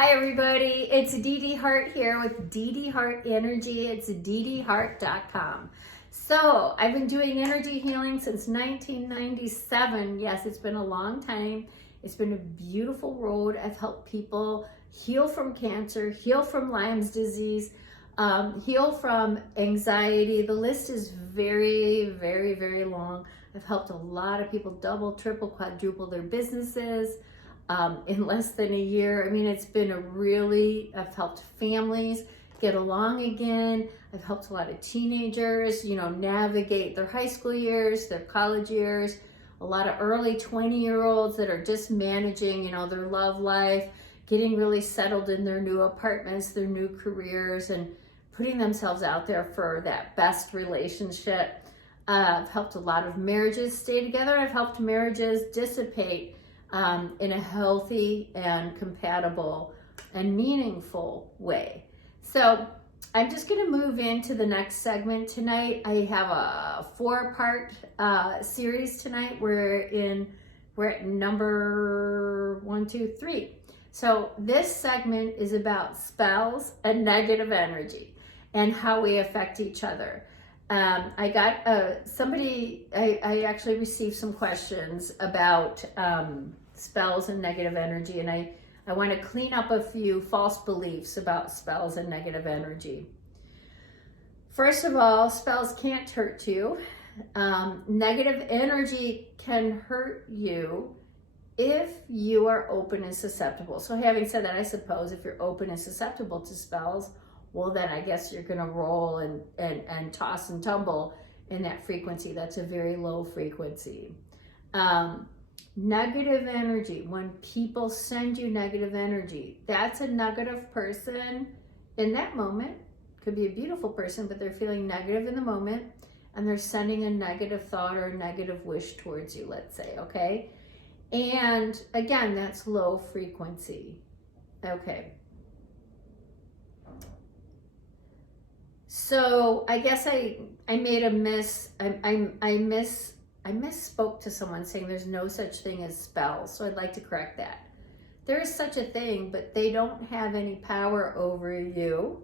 Hi everybody, it's Dee Dee Hart here with Dee Dee Hart Energy. It's deedehart.com. So I've been doing energy healing since 1997. Yes, it's been a long time. It's been a beautiful road. I've helped people heal from cancer, heal from Lyme's disease, heal from anxiety. The list is very, very, very long. I've helped a lot of people double, triple, quadruple their businesses in less than a year. I mean, it's been I've helped families get along again. I've helped a lot of teenagers, navigate their high school years, their college years, a lot of early 20-year-olds that are just managing, their love life, getting really settled in their new apartments, their new careers, and putting themselves out there for that best relationship. I've helped a lot of marriages stay together. I've helped marriages dissipate in a healthy and compatible and meaningful way. So I'm just going to move into the next segment tonight. I have a 4-part series tonight. We're at number 1, 2, 3. So this segment is about spells and negative energy and how we affect each other. I got I actually received some questions about spells and negative energy, and I want to clean up a few false beliefs about spells and negative energy. First of all, spells can't hurt you. Negative energy can hurt you if you are open and susceptible. So having said that, I suppose if you're open and susceptible to spells, well, then I guess you're going to roll and toss and tumble in that frequency. That's a very low frequency. Negative energy, when people send you negative energy, that's a negative person in that moment. Could be a beautiful person, but they're feeling negative in the moment, and they're sending a negative thought or a negative wish towards you, let's say, okay? And again, that's low frequency. Okay. So I guess I made a I misspoke to someone saying there's no such thing as spells. So I'd like to correct that. There is such a thing, but they don't have any power over you.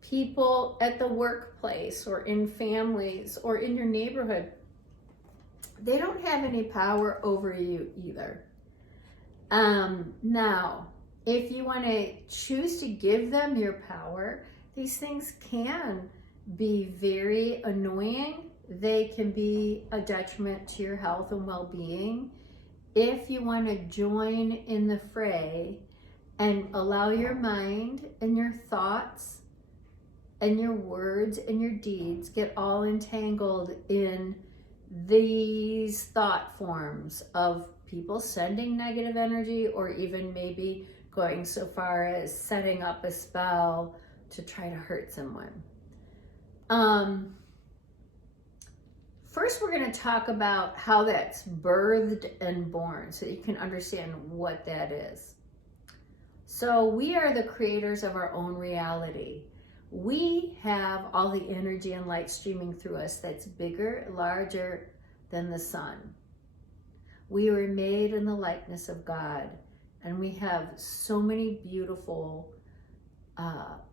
People at the workplace or in families or in your neighborhood, they don't have any power over you either. Now, if you want to choose to give them your power, these things can be very annoying. They can be a detriment to your health and well-being. If you want to join in the fray and allow your mind and your thoughts and your words and your deeds get all entangled in these thought forms of people sending negative energy, or even maybe going so far as setting up a spell to try to hurt someone. First, we're going to talk about how that's birthed and born so that you can understand what that is. So we are the creators of our own reality. We have all the energy and light streaming through us that's bigger, larger than the sun. We were made in the likeness of God, and we have so many beautiful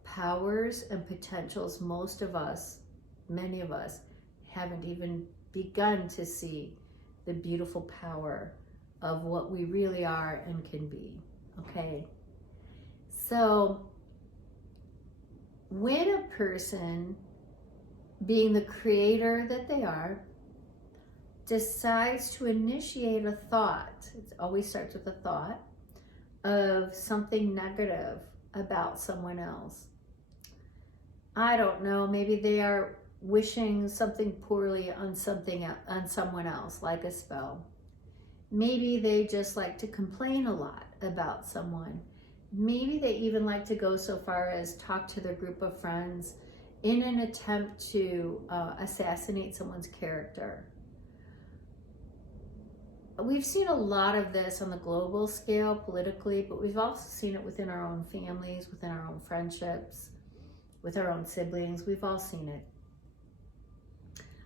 powers and potentials. Many of us haven't even begun to see the beautiful power of what we really are and can be, okay? So when a person, being the creator that they are, decides to initiate a thought, it always starts with a thought of something negative about someone else. I don't know, maybe they are wishing something poorly on someone else, like a spell. Maybe they just like to complain a lot about someone. Maybe they even like to go so far as talk to their group of friends in an attempt to assassinate someone's character. We've seen a lot of this on the global scale politically, but we've also seen it within our own families, within our own friendships, with our own siblings. We've all seen it.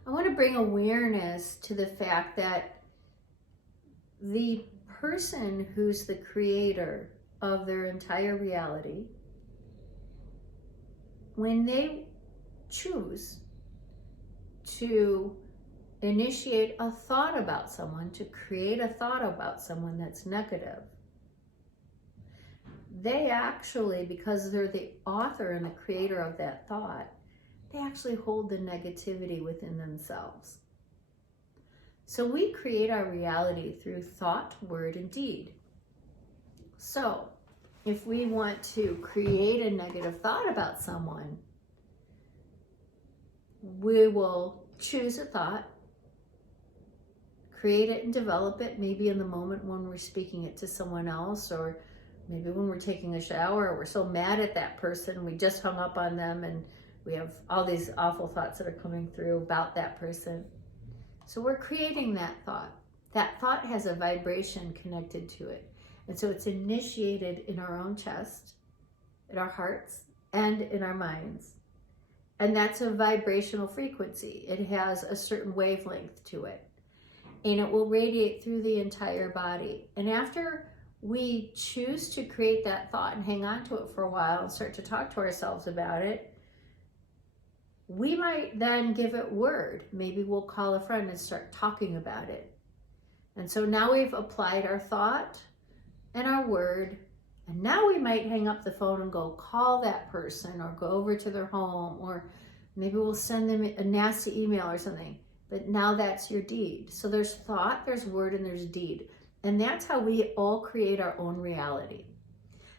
I want to bring awareness to the fact that the person who's the creator of their entire reality when they choose to initiate a thought about someone, to create a thought about someone that's negative. They actually, because they're the author and the creator of that thought, they actually hold the negativity within themselves. So we create our reality through thought, word, and deed. So if we want to create a negative thought about someone, we will choose a thought, create it and develop it, maybe in the moment when we're speaking it to someone else, or maybe when we're taking a shower, we're so mad at that person, we just hung up on them and we have all these awful thoughts that are coming through about that person. So we're creating that thought. That thought has a vibration connected to it. And so it's initiated in our own chest, in our hearts, and in our minds. And that's a vibrational frequency. It has a certain wavelength to it. And it will radiate through the entire body. And after we choose to create that thought and hang on to it for a while and start to talk to ourselves about it, we might then give it word. Maybe we'll call a friend and start talking about it. And so now we've applied our thought and our word, and now we might hang up the phone and go call that person or go over to their home, or maybe we'll send them a nasty email or something. But now that's your deed. So there's thought, there's word, and there's deed. And that's how we all create our own reality.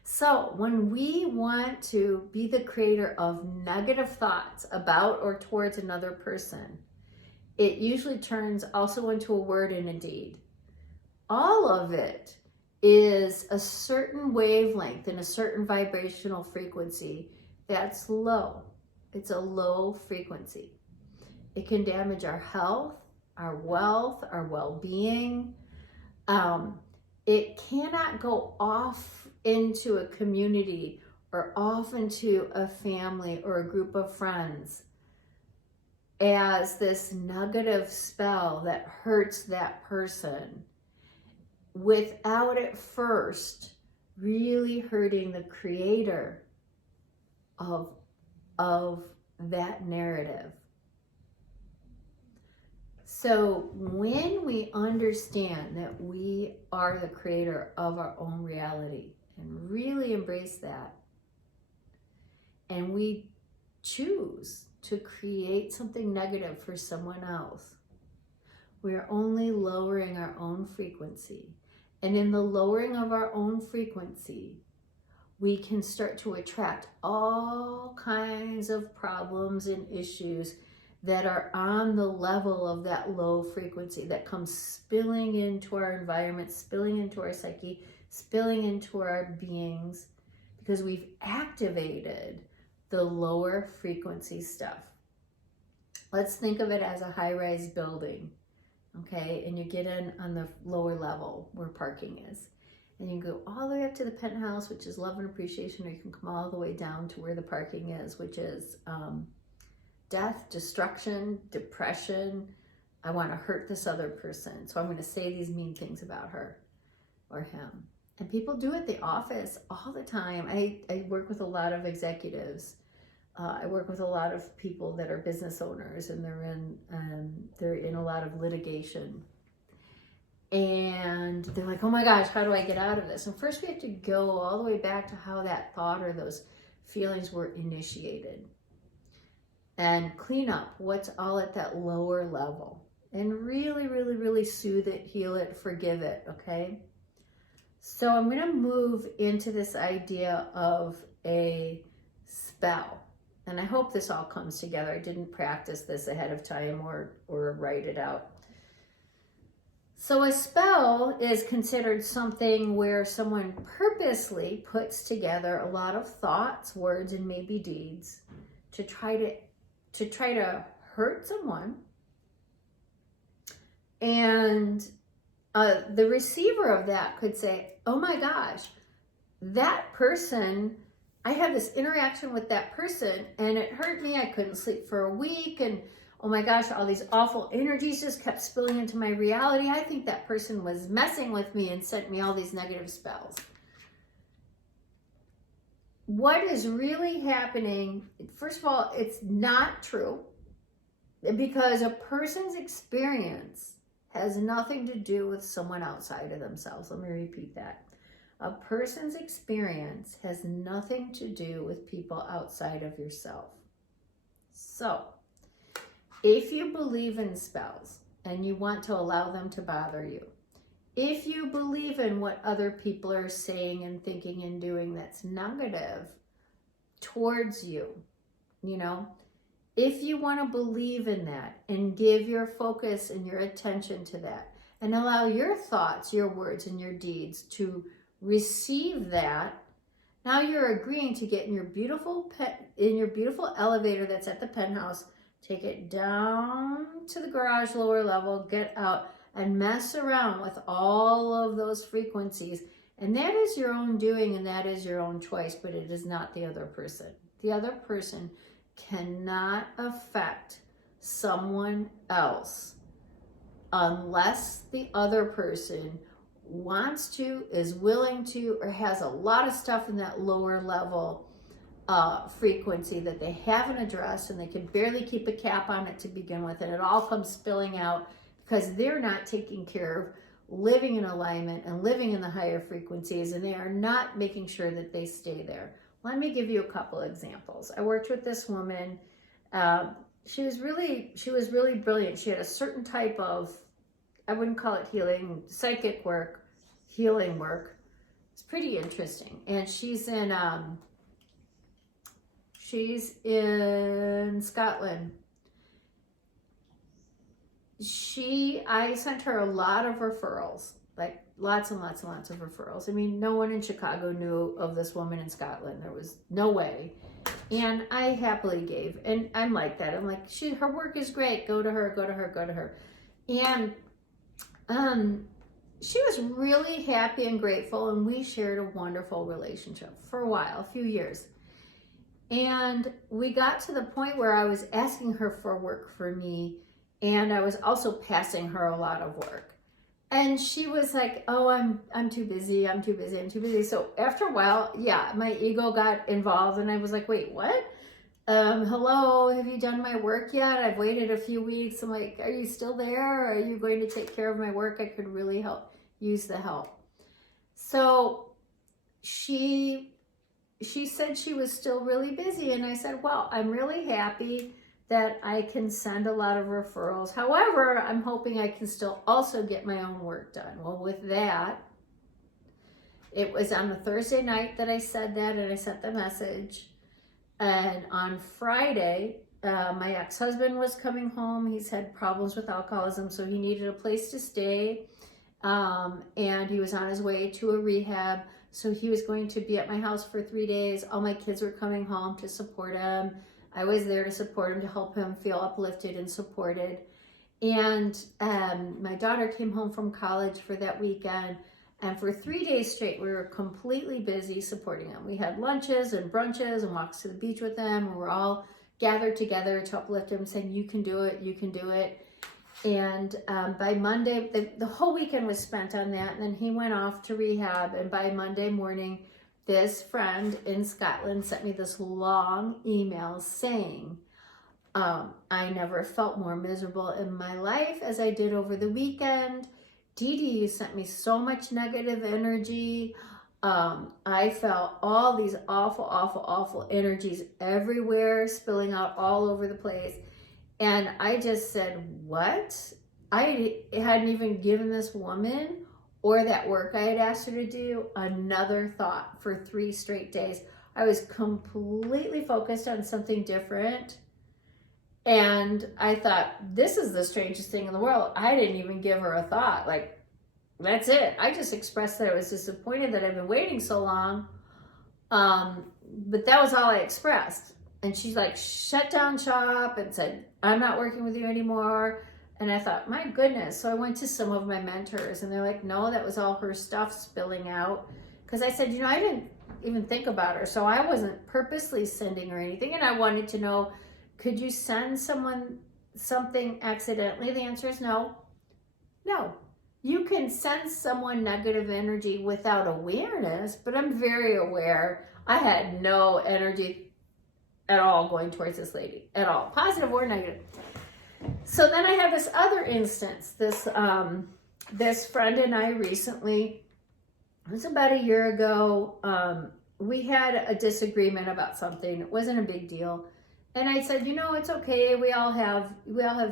So when we want to be the creator of negative thoughts about or towards another person, it usually turns also into a word and a deed. All of it is a certain wavelength and a certain vibrational frequency that's low. It's a low frequency. It can damage our health, our wealth, our well-being. It cannot go off into a community or off into a family or a group of friends as this negative spell that hurts that person without at first really hurting the creator of that narrative. So when we understand that we are the creator of our own reality and really embrace that, and we choose to create something negative for someone else, we are only lowering our own frequency. And in the lowering of our own frequency, we can start to attract all kinds of problems and issues that are on the level of that low frequency that comes spilling into our environment, spilling into our psyche, spilling into our beings, because we've activated the lower frequency stuff. Let's think of it as a high-rise building, okay? And you get in on the lower level where parking is. And you go all the way up to the penthouse, which is love and appreciation, or you can come all the way down to where the parking is, which is death, destruction, depression. I want to hurt this other person, so I'm going to say these mean things about her or him. And people do it at the office all the time. I work with a lot of executives. I work with a lot of people that are business owners, and they're in a lot of litigation. And they're like, oh my gosh, how do I get out of this? And first we have to go all the way back to how that thought or those feelings were initiated, and clean up what's all at that lower level, and really, really, really soothe it, heal it, forgive it, okay? So I'm going to move into this idea of a spell. And I hope this all comes together. I didn't practice this ahead of time or write it out. So a spell is considered something where someone purposely puts together a lot of thoughts, words, and maybe deeds to try to hurt someone. And the receiver of that could say, oh my gosh, that person, I had this interaction with that person and it hurt me. I couldn't sleep for a week, and oh my gosh, all these awful energies just kept spilling into my reality. I think that person was messing with me and sent me all these negative spells. what is really happening, first of all, it's not true, because a person's experience has nothing to do with someone outside of themselves. Let me repeat that. A person's experience has nothing to do with people outside of yourself. So, if you believe in spells and you want to allow them to bother you, if you believe in what other people are saying and thinking and doing that's negative towards you, you know, if you want to believe in that and give your focus and your attention to that and allow your thoughts, your words, and your deeds to receive that, now you're agreeing to get in your beautiful elevator that's at the penthouse, take it down to the garage lower level, get out and mess around with all of those frequencies. And that is your own doing and that is your own choice, but it is not the other person. The other person cannot affect someone else unless the other person wants to, is willing to, or has a lot of stuff in that lower level frequency that they haven't addressed and they can barely keep a cap on it to begin with, and it all comes spilling out because they're not taking care of living in alignment and living in the higher frequencies, and they are not making sure that they stay there. Let me give you a couple examples. I worked with this woman. She was really brilliant. She had a certain type of, I wouldn't call it healing, psychic work, healing work. It's pretty interesting. And she's in Scotland. I sent her a lot of referrals, like lots and lots and lots of referrals. I mean, no one in Chicago knew of this woman in Scotland. There was no way. And I happily gave. And I'm like that. I'm like, her work is great. Go to her, go to her, go to her. And she was really happy and grateful. And we shared a wonderful relationship for a while, a few years. And we got to the point where I was asking her for work for me. And I was also passing her a lot of work. And she was like, oh, I'm too busy. I'm too busy. I'm too busy. So after a while, yeah, my ego got involved and I was like, wait, what? Hello, have you done my work yet? I've waited a few weeks. I'm like, are you still there? Are you going to take care of my work? I could really use the help. So she said she was still really busy. And I said, well, I'm really happy that I can send a lot of referrals. However, I'm hoping I can still also get my own work done. Well, with that, it was on a Thursday night that I said that and I sent the message. And on Friday, my ex-husband was coming home. He's had problems with alcoholism, so he needed a place to stay. And he was on his way to a rehab. So he was going to be at my house for 3 days. All my kids were coming home to support him. I was there to support him, to help him feel uplifted and supported. And my daughter came home from college for that weekend. And for 3 days straight, we were completely busy supporting him. We had lunches and brunches and walks to the beach with him. We were all gathered together to uplift him, saying, you can do it, you can do it. And by Monday, the whole weekend was spent on that. And then he went off to rehab. And by Monday morning, this friend in Scotland sent me this long email saying, I never felt more miserable in my life as I did over the weekend. Dee Dee, you sent me so much negative energy. I felt all these awful, awful, awful energies everywhere, spilling out all over the place. And I just said, what? I hadn't even given this woman or that work I had asked her to do another thought for 3 straight days. I was completely focused on something different. And I thought, this is the strangest thing in the world. I didn't even give her a thought. Like, that's it. I just expressed that I was disappointed that I've been waiting so long. But that was all I expressed. And she's like, shut down shop and said, I'm not working with you anymore. And I thought, my goodness. So I went to some of my mentors and they're like, no, that was all her stuff spilling out. Because I said, I didn't even think about her. So I wasn't purposely sending her anything. And I wanted to know, could you send someone something accidentally? The answer is no. No. You can sense someone negative energy without awareness, but I'm very aware. I had no energy at all going towards this lady, at all, positive or negative. So then I have this other instance. This friend and I recently, it was about a year ago, we had a disagreement about something. It wasn't a big deal. And I said, it's okay. We all have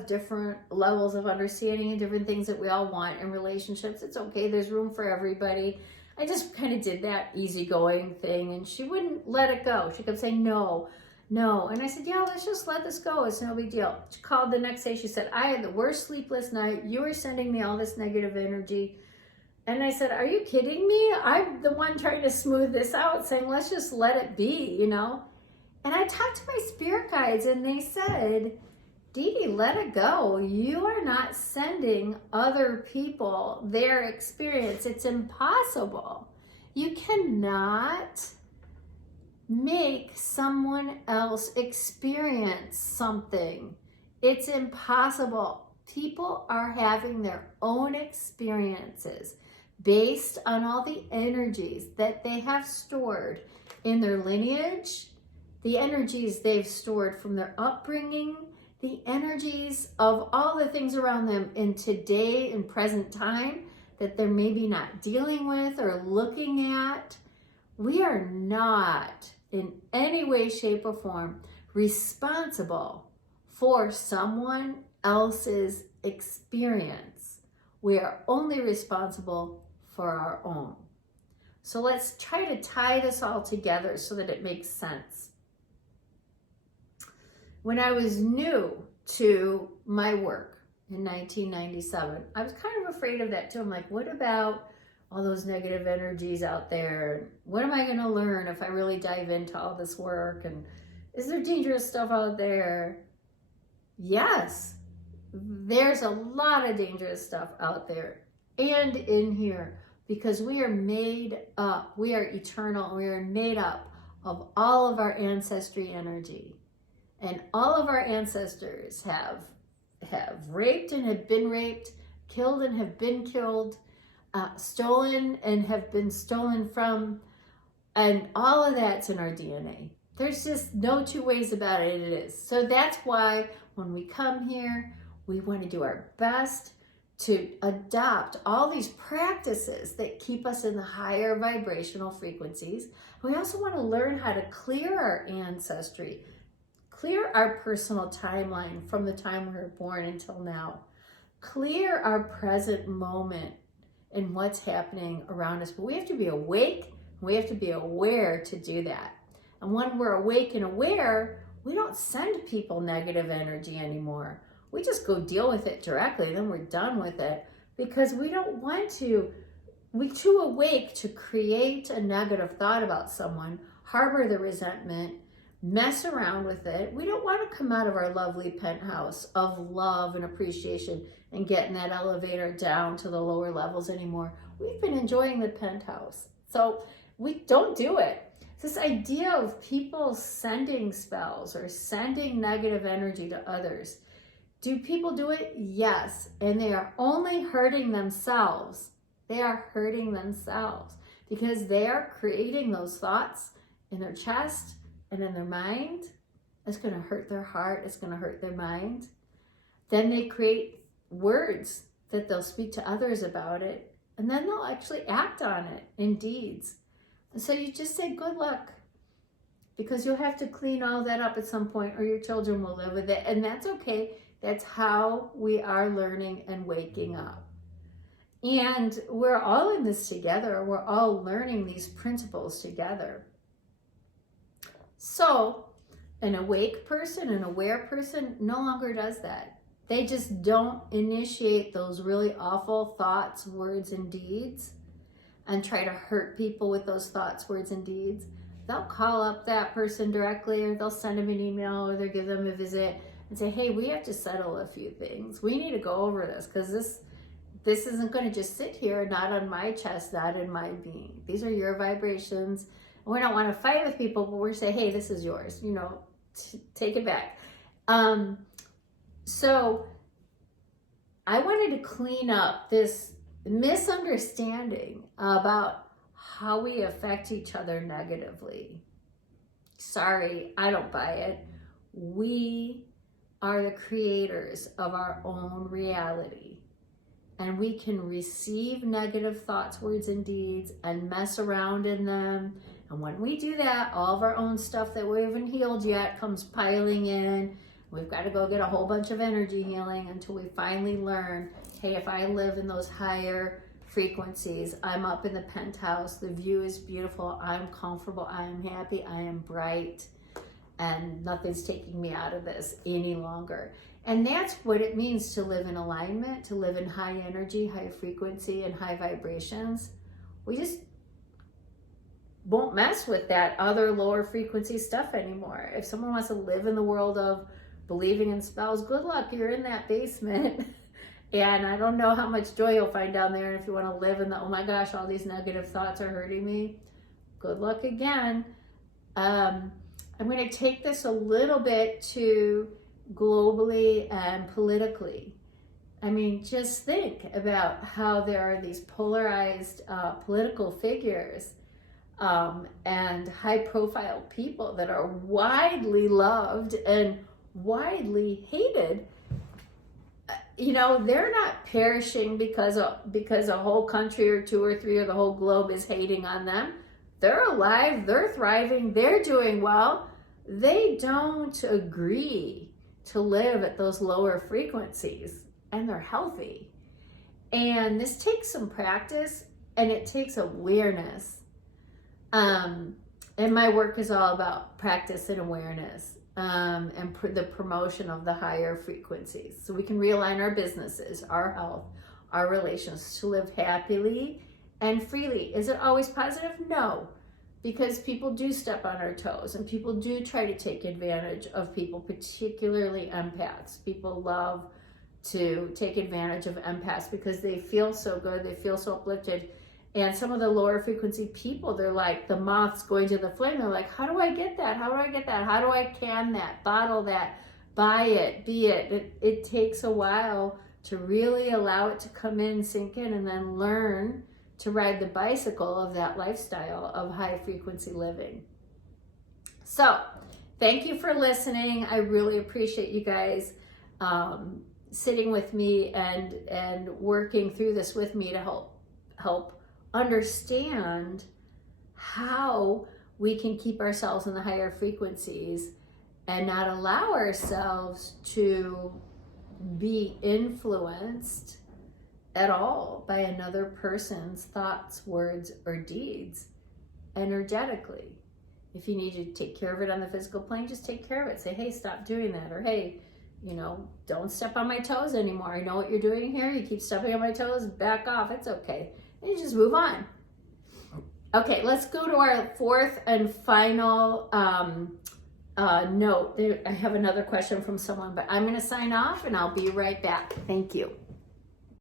different levels of understanding and different things that we all want in relationships. It's okay. There's room for everybody. I just kind of did that easygoing thing, and she wouldn't let it go. She kept saying, no. And I said, yeah, let's just let this go. It's no big deal. She called the next day. She said, I had the worst sleepless night. You were sending me all this negative energy. And I said, are you kidding me? I'm the one trying to smooth this out, saying, let's just let it be, And I talked to my spirit guides, and they said, Dee Dee, let it go. You are not sending other people their experience. It's impossible. You cannot make someone else experience something. It's impossible. People are having their own experiences based on all the energies that they have stored in their lineage, the energies they've stored from their upbringing, the energies of all the things around them in today and present time that they're maybe not dealing with or looking at. We are not in any way, shape, or form responsible for someone else's experience. We are only responsible for our own. So let's try to tie this all together so that it makes sense. When I was new to my work in 1997, I was kind of afraid of that too. I'm like, what about all those negative energies out there? What am I going to learn if I really dive into all this work? And is there dangerous stuff out there? Yes, there's a lot of dangerous stuff out there and in here, because we are made up. We are eternal. We are made up of all of our ancestry energy. And all of our ancestors have raped and have been raped, killed and have been killed, stolen and have been stolen from, and all of that's in our DNA. There's just no two ways about it. It is. So that's why when we come here, we want to do our best to adopt all these practices that keep us in the higher vibrational frequencies. We also want to learn how to clear our ancestry, clear our personal timeline from the time we were born until now, clear our present moment and what's happening around us. But we have to be awake, we have to be aware to do that. And when we're awake and aware, we don't send people negative energy anymore. We just go deal with it directly, then we're done with it, because we don't want to. We're too awake to create a negative thought about someone, harbor the resentment, mess around with it. We don't want to come out of our lovely penthouse of love and appreciation and get in that elevator down to the lower levels anymore. We've been enjoying the penthouse. So we don't do it. This idea of people sending spells or sending negative energy to others. Do people do it? Yes. And they are only hurting themselves. They are hurting themselves because they are creating those thoughts in their chest and in their mind. It's going to hurt their heart. It's going to hurt their mind. Then they create words that they'll speak to others about it. And then they'll actually act on it in deeds. And so you just say, good luck. Because you'll have to clean all that up at some point, or your children will live with it. And that's okay. That's how we are learning and waking up. And we're all in this together. We're all learning these principles together. So an awake person, an aware person no longer does that. They just don't initiate those really awful thoughts, words, and deeds and try to hurt people with those thoughts, words, and deeds. They'll call up that person directly, or they'll send them an email, or they'll give them a visit and say, hey, we have to settle a few things. We need to go over this, because this isn't going to just sit here, not on my chest, not in my being. These are your vibrations. And we don't want to fight with people, but we're saying, hey, this is yours. Take it back. So I wanted to clean up this misunderstanding about how we affect each other negatively. Sorry, I don't buy it. We are the creators of our own reality. And we can receive negative thoughts, words, and deeds and mess around in them. And when we do that, all of our own stuff that we haven't healed yet comes piling in. We've got to go get a whole bunch of energy healing until we finally learn, hey, if I live in those higher frequencies, I'm up in the penthouse, the view is beautiful, I'm comfortable, I am happy, I am bright, and nothing's taking me out of this any longer. And that's what it means to live in alignment, to live in high energy, high frequency, and high vibrations. We just won't mess with that other lower frequency stuff anymore. If someone wants to live in the world of believing in spells, good luck, you're in that basement. And I don't know how much joy you'll find down there. And if you want to live in the, oh my gosh, all these negative thoughts are hurting me, good luck again. I'm going to take this a little bit to globally and politically. I mean, just think about how there are these polarized political figures and high profile people that are widely loved and widely hated. You know, they're not perishing because a whole country or two or three or the whole globe is hating on them. They're alive, they're thriving, they're doing well. They don't agree to live at those lower frequencies, and they're healthy. And this takes some practice, and it takes awareness. And my work is all about practice and awareness. And the promotion of the higher frequencies. So we can realign our businesses, our health, our relations to live happily and freely. Is it always positive? No, because people do step on our toes and people do try to take advantage of people, particularly empaths. People love to take advantage of empaths because they feel so good, they feel so uplifted. And some of the lower frequency people, they're like the moths going to the flame. They're like, how do I get that? How do I get that? How do I can that, bottle that, buy it, be it? It takes a while to really allow it to come in, sink in, and then learn to ride the bicycle of that lifestyle of high frequency living. So thank you for listening. I really appreciate you guys sitting with me and working through this with me to help understand how we can keep ourselves in the higher frequencies and not allow ourselves to be influenced at all by another person's thoughts, words, or deeds energetically. If you need to take care of it on the physical plane, just take care of it. Say, hey, stop doing that. Or, hey, you know, don't step on my toes anymore. I know what you're doing here. You keep stepping on my toes, back off. It's okay. And you just move on. Okay, let's go to our fourth and final note. I have another question from someone, but I'm going to sign off and I'll be right back. Thank you.